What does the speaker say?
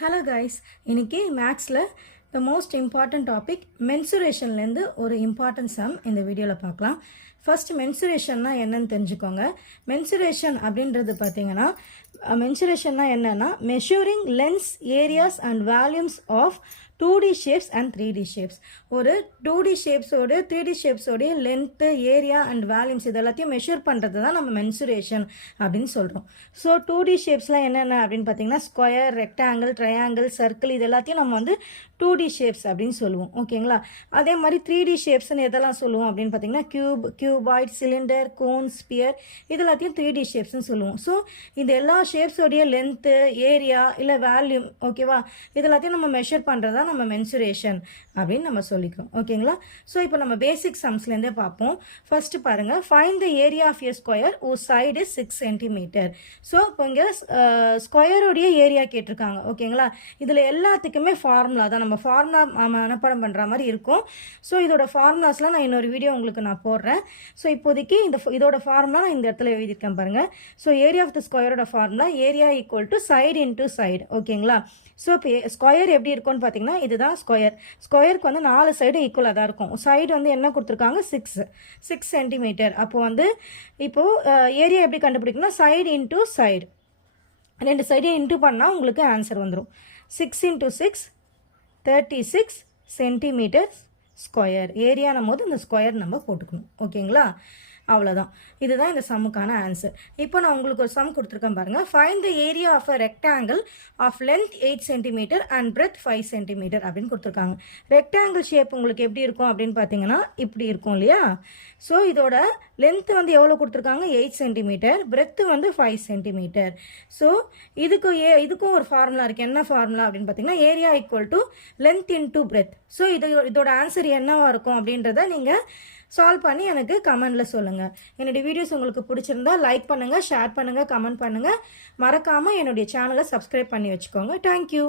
Hello guys, இன்னைக்கு மேக்ஸில் the most important topic மென்சுரேஷன்லேருந்து ஒரு இம்பார்ட்டன்ட் சம் இந்த வீடியோவில் பார்க்கலாம். ஃபர்ஸ்ட் மென்சுரேஷன்னா என்னன்னு தெரிஞ்சுக்கோங்க. மென்சுரேஷன் அப்படின்றது பார்த்தீங்கன்னா என்னென்னா measuring lengths areas and volumes of 2D shapes and 3D shapes. ஒரு 2D ஷேப்ஸோடு 3D ஷேப்ஸோடைய லென்த்து, ஏரியா அண்ட் வேல்யூம்ஸ் இது எல்லாத்தையும் மெஷர் பண்ணுறது தான் நம்ம மென்சுரேஷன் அப்படின்னு சொல்கிறோம். ஸோ 2D ஷேப்ஸ்லாம் என்னென்ன அப்படின்னு பார்த்தீங்கன்னா ஸ்கொயர், ரெக்டாங்கிள், ட்ரையாங்கிள், சர்க்கிள் இது எல்லாத்தையும் நம்ம வந்து 2D ஷேப்ஸ் அப்படின்னு சொல்லுவோம். ஓகேங்களா? அதே மாதிரி 3D ஷேப்ஸ்ன்னு எதெல்லாம் சொல்லுவோம் அப்படின்னு பார்த்தீங்கன்னா கியூபாய்ட், சிலிண்டர், கோன், ஸ்பியர் இது எல்லாத்தையும் 3D ஷேப்ஸ்ன்னு சொல்லுவோம். ஸோ இந்த எல்லா ஷேப்ஸோடைய லென்த்து, ஏரியா இல்லை வேல்யூம், ஓகேவா, இது எல்லாத்தையும் நம்ம மெஷர் பண்ணுறதா நம்ம மென்சுரேஷன் அப்படின்னு நம்ம சொல்லிக்கிறோம். ஓகேங்களா? ஸோ இப்போ நம்ம பேசிக் சம்ஸ்லேருந்தே பார்ப்போம். ஃபர்ஸ்ட் பாருங்கள், find the area of a square of side 6 centimeter. So இப்போ இங்கே ஸ்கொயருடைய ஏரியா கேட்டிருக்காங்க. ஓகேங்களா? இதில் எல்லாத்துக்குமே ஃபார்முலா தான், நம்ம ஃபார்முலா மனப்பாடம் பண்ணுற மாதிரி இருக்கும். ஸோ இதோட ஃபார்முலாஸ்லாம் நான் இன்னொரு வீடியோ உங்களுக்கு நான் போடுறேன். ஸோ இப்போதைக்கு இதோட ஃபார்முலா நான் இந்த இடத்துல எழுதியிருக்கேன் பாருங்கள். ஸோ ஏரியா ஆஃப் த ஸ்கொயரோட formula area equal to side into side. ஓகேங்களா? ஸோ இப்போ ஸ்கொயர் எப்படி இருக்கும்னு பார்த்தீங்கன்னா இதுதான் ஸ்கொயர். ஸ்கொயருக்கு வந்து 4 சைடு ஈக்குவலாக தான் இருக்கும். சைடு வந்து என்ன கொடுத்துருக்காங்க, 6 சென்டிமீட்டர். அப்போ வந்து இப்போது ஏரியா எப்படி கண்டுபிடிக்கணும்னா சைடு இன்டூ சைடு, 2 சைடையும் இன்டூ பண்ணால் உங்களுக்கு ஆன்சர் வந்துடும். 6 × 6 36 சென்டிமீட்டர் ஸ்கொயர். ஏரியானும் போது இந்த ஸ்கொயர் நம்ம போட்டுக்கணும். ஓகேங்களா? அவ்வளோதான். இதுதான் இந்த சம்முக்கான ஆன்சர். இப்போ நான் உங்களுக்கு ஒரு சம் கொடுத்துருக்கேன் பாருங்கள். Find the area of a rectangle of length 8 centimeter and breadth 5 centimeter அப்படின்னு கொடுத்துருக்காங்க. ரெக்டாங்கிள் ஷேப் உங்களுக்கு எப்படி இருக்கும் அப்படின்னு பார்த்தீங்கன்னா இப்படி இருக்கும் இல்லையா? ஸோ இதோட லென்த்து வந்து எவ்வளோ கொடுத்துருக்காங்க, 8 சென்டிமீட்டர், பிரெத்து வந்து 5 சென்டிமீட்டர். ஸோ இதுக்கும் ஒரு ஃபார்முலா இருக்குது. என்ன ஃபார்முலா அப்படின்னு பார்த்தீங்கன்னா area equal to length into breadth. So இதோட ஆன்சர் என்னவாக இருக்கும் அப்படின்றத நீங்கள் சால்வ் பண்ணி எனக்கு கமெண்டில் சொல்லுங்கள். என்னுடைய வீடியோஸ் உங்களுக்கு பிடிச்சிருந்தா லைக் பண்ணுங்கள், ஷேர் பண்ணுங்கள், கமெண்ட் பண்ணுங்கள். மறக்காமல் என்னுடைய சேனலை சப்ஸ்கிரைப் பண்ணி வச்சுக்கோங்க. தேங்க்யூ.